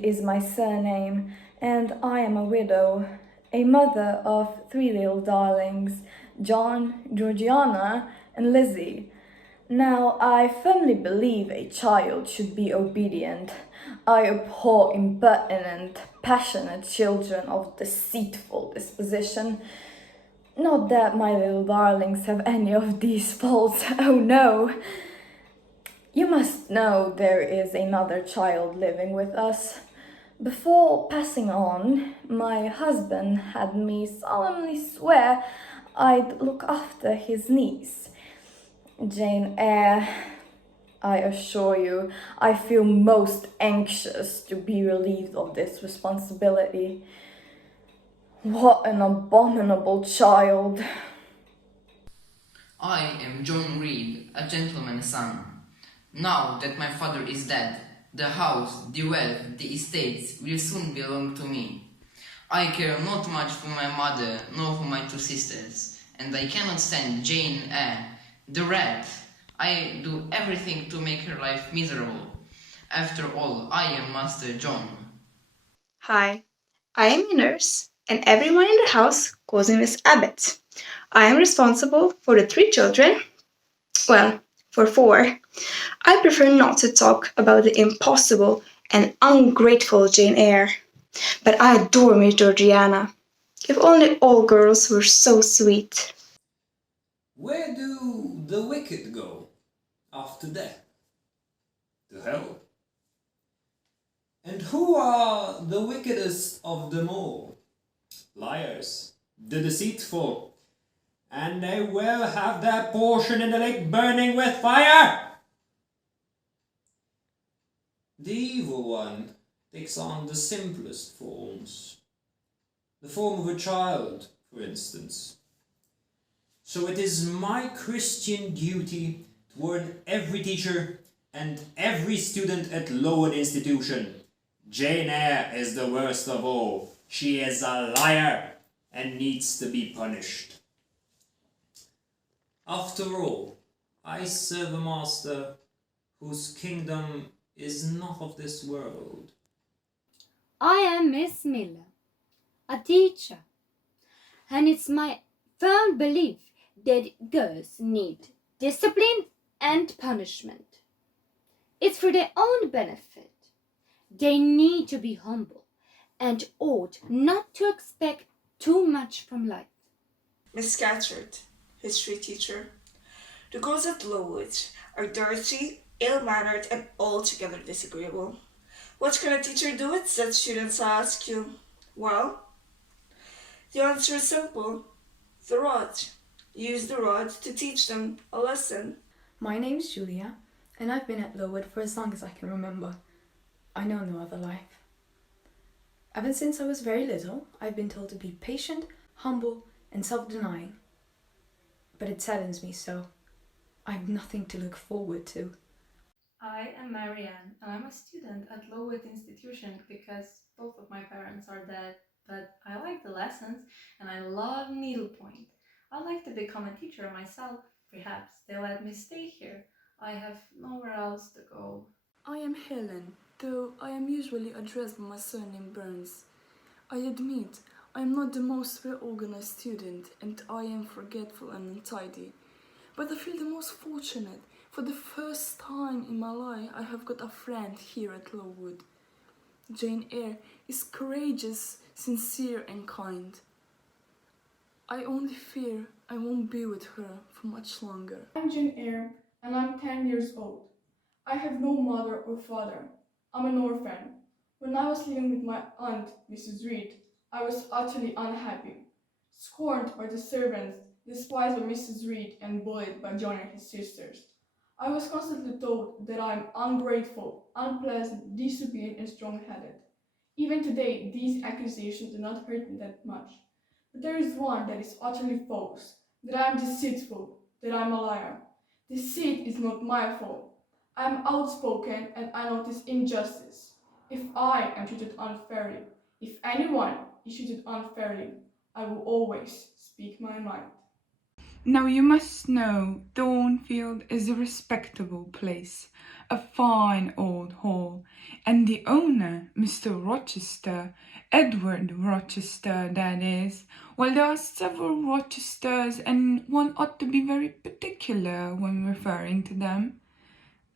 Reed is my surname, and I am a widow, a mother of three little darlings, John, Georgiana, and Lizzie. Now, I firmly believe a child should be obedient. I abhor impertinent, passionate children of deceitful disposition. Not that my little darlings have any of these faults, oh no. You must know there is another child living with us. Before passing on, my husband had me solemnly swear I'd look after his niece, Jane Eyre. I assure you, I feel most anxious to be relieved of this responsibility. What an abominable child! I am John Reed, a gentleman's son. Now that my father is dead, the house, the wealth, the estates will soon belong to me. I care not much for my mother nor for my two sisters, and I cannot stand Jane Eyre, the rat. I do everything to make her life miserable. After all, I am Master John. Hi, I am a nurse, and everyone in the house calls me Miss Abbott. I am responsible for the three children, well, for four. I prefer not to talk about the impossible and ungrateful Jane Eyre, but I adore Miss Georgiana. If only all girls were so sweet. Where do the wicked go after death? To hell. And who are the wickedest of them all? Liars, the deceitful, and they will have their portion in the lake burning with fire. The evil one takes on the simplest forms, the form of a child, for instance. So it is my Christian duty to warn every teacher and every student at Lowood Institution. Jane Eyre is the worst of all. She is a liar and needs to be punished. After all, I serve a master whose kingdom is not of this world. I am Miss Miller, a teacher, and it's my firm belief that girls need discipline and punishment. It's for their own benefit. They need to be humble and ought not to expect too much from life. Miss Scatcherd, history teacher. The girls at Lowood are dirty, ill-mannered, and altogether disagreeable. What can a teacher do with such students, I ask you? Well, the answer is simple. The rod. Use the rod to teach them a lesson. My name's Julia, and I've been at Lowood for as long as I can remember. I know no other life. Ever since I was very little, I've been told to be patient, humble, and self-denying. But it saddens me so. I have nothing to look forward to. I am Marianne, and I'm a student at Lowood Institution because both of my parents are dead, but I like the lessons and I love needlepoint. I'd like to become a teacher myself. Perhaps they'll let me stay here. I have nowhere else to go. I am Helen, though I am usually addressed by my surname Burns. I admit I am not the most well-organized student and I am forgetful and untidy. But I feel the most fortunate. For the first time in my life, I have got a friend here at Lowood. Jane Eyre is courageous, sincere and kind. I only fear I won't be with her for much longer. I'm Jane Eyre, and I'm 10 years old. I have no mother or father. I'm an orphan. When I was living with my aunt, Mrs. Reed, I was utterly unhappy. Scorned by the servants, despised by Mrs. Reed, and bullied by John and his sisters. I was constantly told that I am ungrateful, unpleasant, disobedient, and strong-headed. Even today, these accusations do not hurt me that much. But there is one that is utterly false, that I am deceitful, that I am a liar. Deceit is not my fault. I am outspoken and I notice injustice. If I am treated unfairly, if anyone is treated unfairly, I will always speak my mind. Now you must know Thornfield is a respectable place, a fine old hall, and the owner, Mr. Rochester, Edward Rochester, that is, well, there are several Rochesters, and one ought to be very particular when referring to them.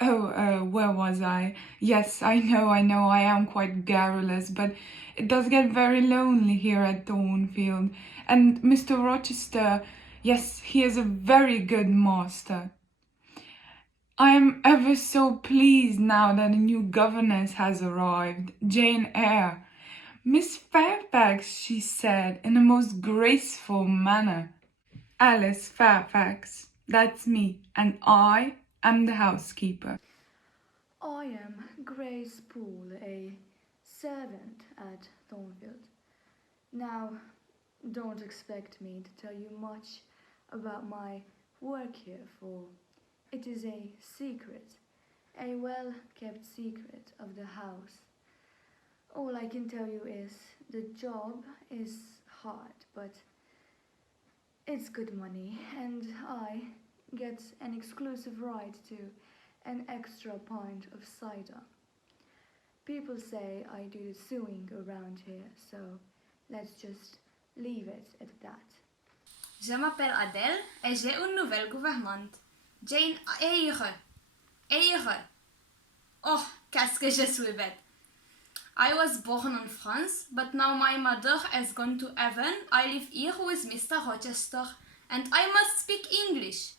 Where was I? Yes, I know, I am quite garrulous, but it does get very lonely here at Thornfield, and Mr. Rochester, yes, he is a very good master. I am ever so pleased now that a new governess has arrived, Jane Eyre. Miss Fairfax, she said, in a most graceful manner. Alice Fairfax, that's me, and I am the housekeeper. I am Grace Poole, a servant at Thornfield. Now, don't expect me to tell you much about my work here, for it is a secret, a well-kept secret of the house. All I can tell you is the job is hard, but it's good money, and I get an exclusive right to an extra pint of cider. People say I do the sewing around here, so let's just leave it at that. Je m'appelle Adèle et j'ai une nouvelle gouvernante. Jane Eyre. Eyre. Oh, qu'est-ce que je suis bête. I was born in France, but now my mother has gone to heaven. I live here with Mr. Rochester, and I must speak English.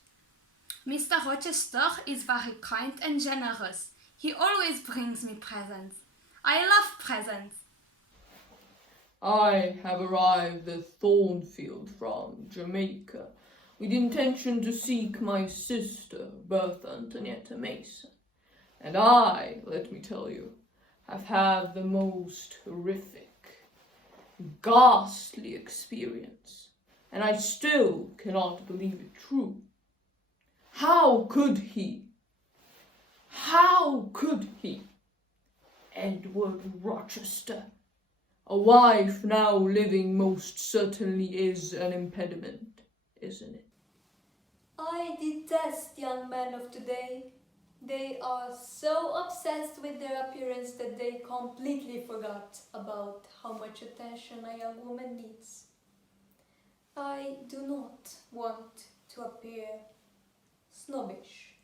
Mr. Rochester is very kind and generous. He always brings me presents. I love presents. I have arrived at Thornfield from Jamaica with intention to seek my sister, Bertha Antonietta Mason. And I, let me tell you, have had the most horrific, ghastly experience, and I still cannot believe it true. How could he? Edward Rochester. A wife now living most certainly is an impediment, isn't it? I detest young men of today. They are so obsessed with their appearance that they completely forgot about how much attention a young woman needs. I do not want to appear snobbish,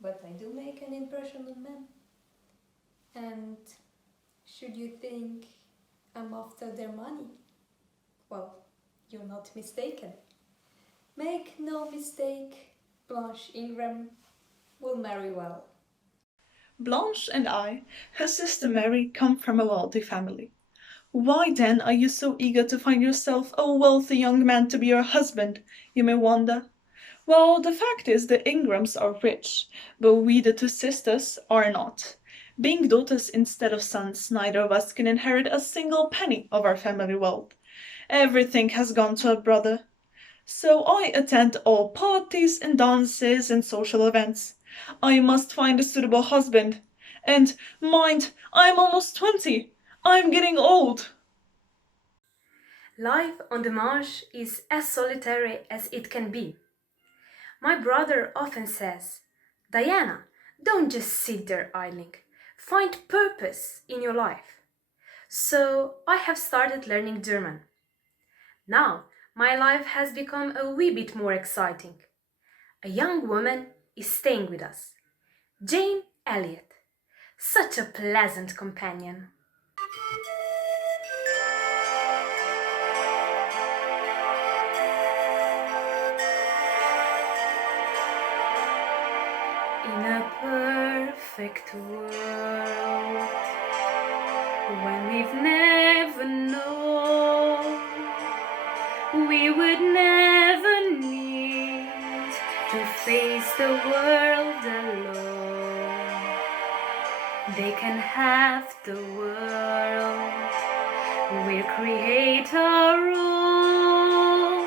but I do make an impression on men. And should you think I'm after their money, well, you're not mistaken. Make no mistake, Blanche Ingram will marry well. Blanche and I, her sister Mary, come from a wealthy family. Why then are you so eager to find yourself a wealthy young man to be your husband, you may wonder? Well, the fact is the Ingrams are rich, but we the two sisters are not. Being daughters instead of sons, neither of us can inherit a single penny of our family wealth. Everything has gone to a brother. So I attend all parties and dances and social events. I must find a suitable husband. And mind, I'm almost 20. I'm getting old. Life on the marsh is as solitary as it can be. My brother often says, Diana, don't just sit there idling. Find purpose in your life. So I have started learning German. Now my life has become a wee bit more exciting. A young woman is staying with us. Jane Elliot. Such a pleasant companion. In a perfect world, when we've never known, we would never need to face the world alone. They can have the world, we'll create our own.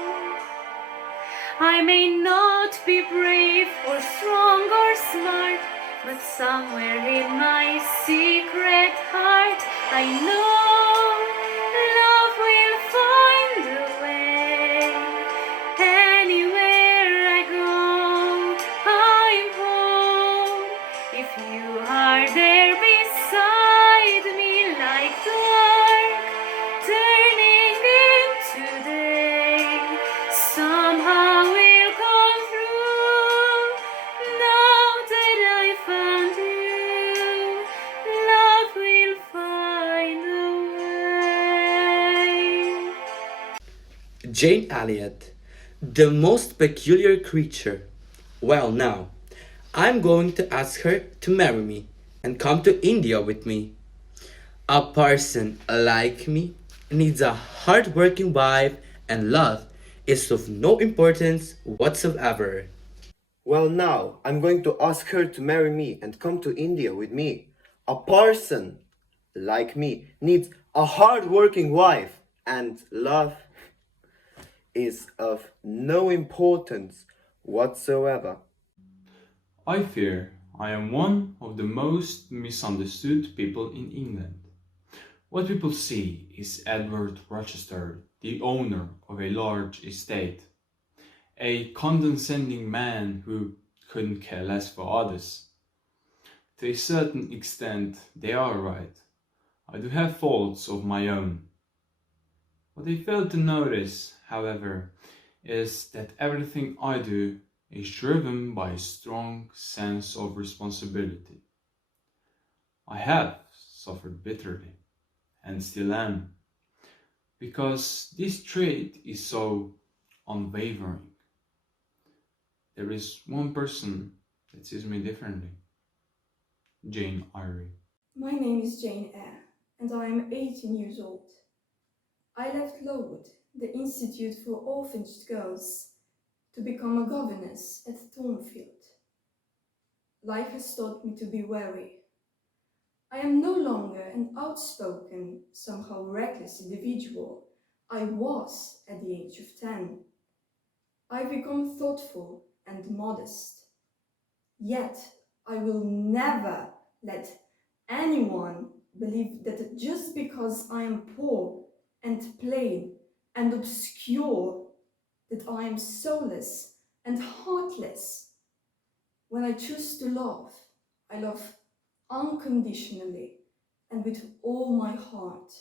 I may not be brave or strong or smart, but somewhere in my secret heart I know love will find a way. Anywhere Jane Elliot, the most peculiar creature. Well, now, I'm going to ask her to marry me and come to India with me. A person like me needs a hard-working wife, and love is of no importance whatsoever. Well, now I'm going to ask her to marry me and come to India with me. A parson, like me, needs a hard-working wife, and love is of no importance whatsoever. I fear I am one of the most misunderstood people in England. What people see is Edward Rochester, the owner of a large estate, a condescending man who couldn't care less for others. To a certain extent, they are right. I do have faults of my own. What they fail to notice, however, is that everything I do is driven by a strong sense of responsibility. I have suffered bitterly, and still am, because this trait is so unwavering. There is one person that sees me differently. Jane Eyre. My name is Jane Eyre, and I am 18 years old. I left Lowood, the Institute for Orphaned Girls, to become a governess at Thornfield. Life has taught me to be wary. I am no longer an outspoken, somehow reckless individual I was at the age of 10. I've become thoughtful and modest. Yet, I will never let anyone believe that just because I am poor and plain and obscure, that I am soulless and heartless. When I choose to love, I love unconditionally and with all my heart.